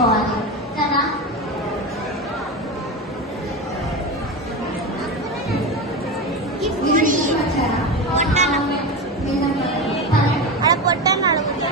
చేసుకోవాలి కదా. పొట్టని అడుగుతా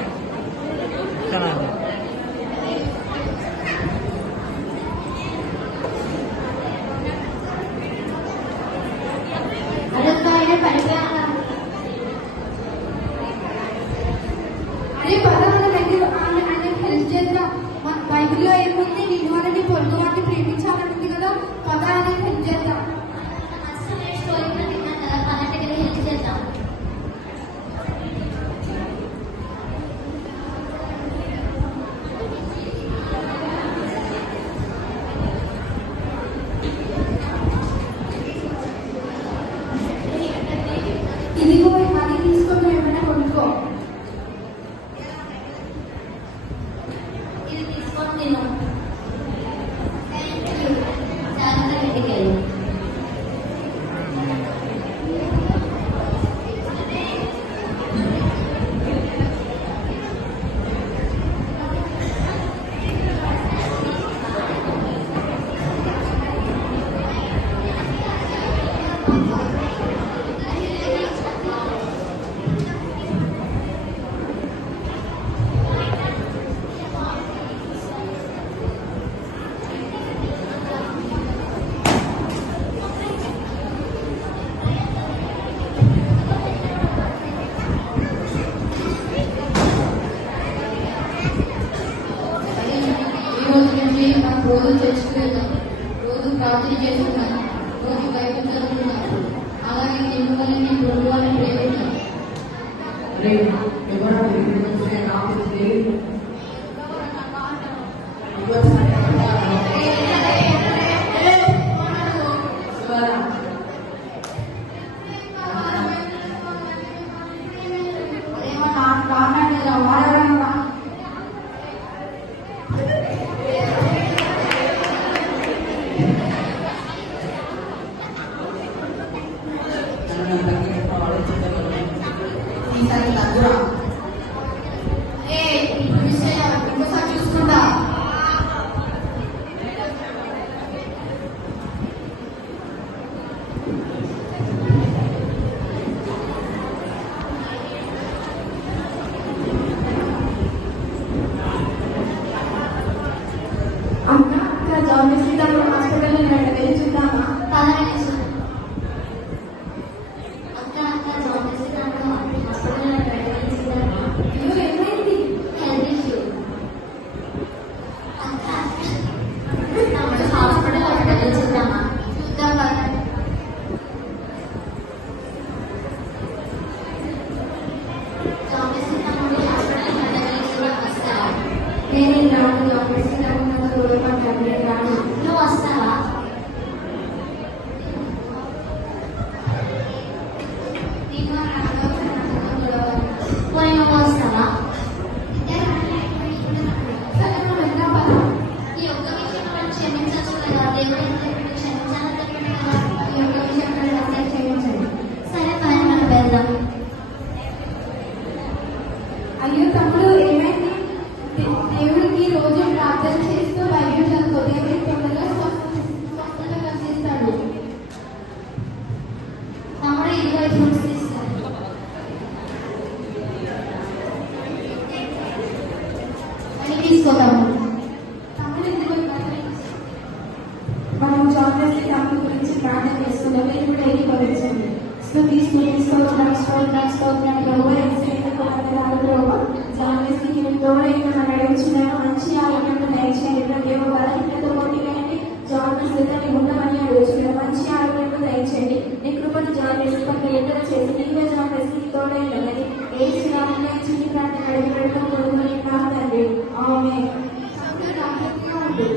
బైబిల్లో ఏముంది? నేను వారిని పొరుగు వారిని ప్రేమించాలంటుంది కదా. పద అని హెల్ప్ చేద్దాం. ఇదిగో అది తీసుకొని ఏమైనా కొనుక్కో. ఇది తీసుకొని నేను జాగ్రత్తగా ఇంటికి వెళ్ళు. రోజు చర్చికి వెళ్తాను, రోజు ప్రార్థన చేస్తున్నాను, రోజు బైబిల్ చదువుతున్నాను. అలాగే నేను వాళ్ళని పొరుగు వాళ్ళని ప్రేమిస్తాను. ఈసారి తగ్గురా. ఇంకోసారి చూసుకుంటా. అక్క జాబ్ హాస్పిటల్ వెళ్ళి చూద్దామా? నేను రాను, నువ్వు వస్తావా? పోయి నువ్వు వస్తావా? ఈ ఒక్క విషయంలో క్షమించచ్చు కదా, దేవుడు క్షమించాలని ఈ యొక్క విషయంలో క్షమించండి. సరే పైన మనం వెళ్దాం. అయ్యో తమ్ముడు, ఏమైంది? దేవుడికి రోజు ప్రార్థన చేస్తూ బైబిల్ చదువుకో. దేవుడికి తొందరగా స్వస్థత కలిగిస్తాడు. తమ్ముడు ఇదిగో ఫ్రూట్స్ తీసుకోండి. అని తీసుకోదాము. తమ్ముడు ఇదిగో మనం జాగ్రత్త తమ్ముడు గురించి ప్రార్థన చేసుకున్నాం. మీరు కూడా ఏకీభవించండి. స్తోత్రం జాగ్రత్తకి తోడైన నడిపించినాను. మంచి ఆరోగ్యం దయచేయండి. ప్రతి ఒక్క బలహీనతో పోటీగానే జాగ్రత్తని ఉండమని అడుగుతున్నాను. మంచి ఆరోగ్యం దయచేయండి. నీ కృపను జాగ్రత్త పట్ల ఎదురు చేసి నీవే జాగ్రత్తకి తోడైందని ఏ శ్రావణ చిన్ని ప్రార్థన అడిగి పెడతాం కొడుకుని ప్రార్థండి. ఆమేన్. జాగ్రత్తగా ఉంది.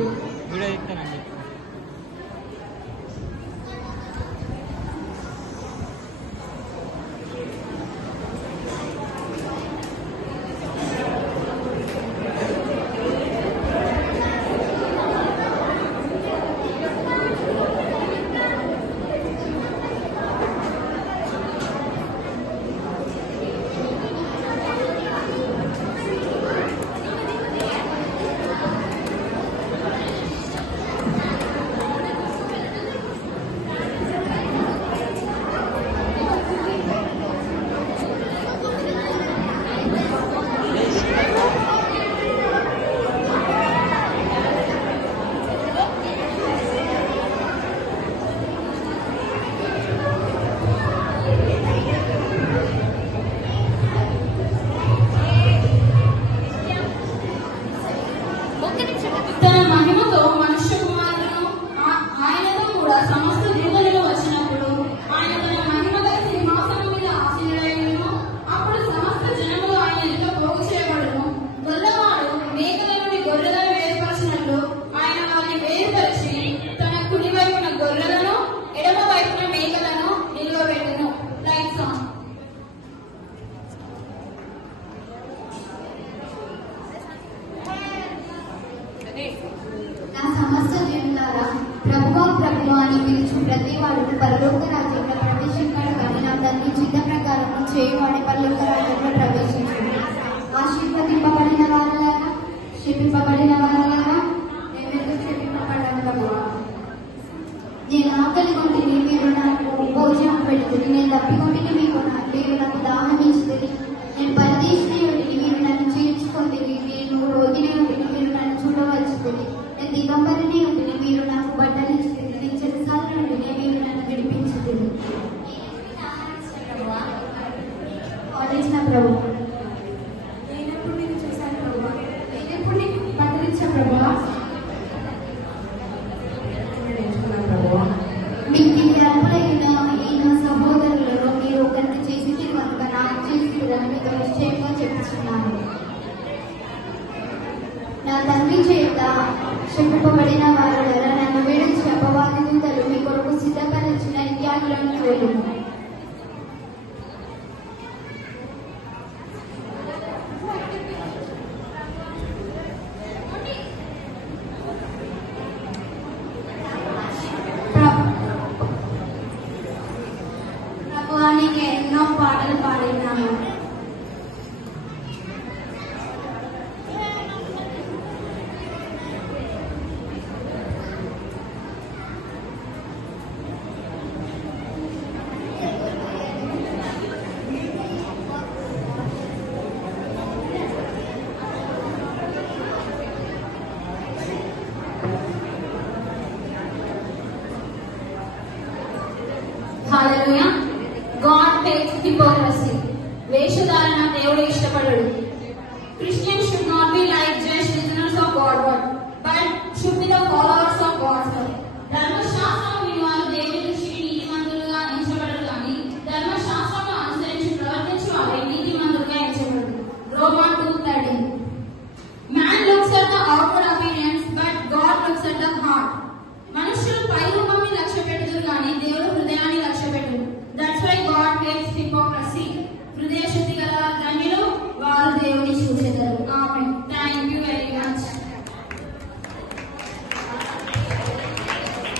ప్రభువా అని పిలుచు ప్రతి వాడుకు పరలోక రాజ్యంలో ప్రవేశించాడు కానీ నా తండ్రి చిత్త ప్రకారం చేయవాడే పరలోక రాజ్యంలో ప్రవేశించింది. ఆశీర్వదింపబడిన వారులారా, క్షమింపబడిన వారులారా, నేనెందుకు క్షమింపబడ్డాను ప్రభువా? నేను ఆకలి కొంటిని, మీరు నాకు భోజనం పెడుతుంది. నేను తప్పికొంటిని, మీరు నాకు దాహం ఇస్తుంది. నేను పరదేశిని ఉంటిని, మీరు నన్ను చేర్చుకుంటుంది. నేను రోగిని ఉంటిని, మీరు నన్ను చూడవచ్చుతుంది. నేను దిగంబరిని ఉంటిని, మీరు నాకు బట్టలు ఇస్తుంది. నేను చెరసాలని ఉంటిని, మీరు నన్ను విడిపించుతుంది. ఆలోచన ప్రభు, నేనెప్పుడు నేను చూశాను ప్రభువా? నేనెప్పుడు నీకు బట్టలు ఇచ్చా ప్రభువా? నేర్చుకున్నాను ప్రభువా. మీకు అల్పులైన ఈయన సహోదరులలో మీరు ఒకరికి చేసి కనుక నాకు చేసి మీతో నిశ్చయంగా చెప్తున్నాను. నా తండ్రి చేత క్షమింపబడిన వారులారా, నన్ను విడిచి అపవాది దూతలు మీ కొరకు సిద్ధపరిచిన నిత్యాగ్రహానికి వెళ్ళును. ప్రభువానికి ఎన్నో పాటలు పాడినాము. హల్లెలూయా. God takes hypocrisy. వేషధారణ దేవుడు ఇష్టపడడు. Christians should not be like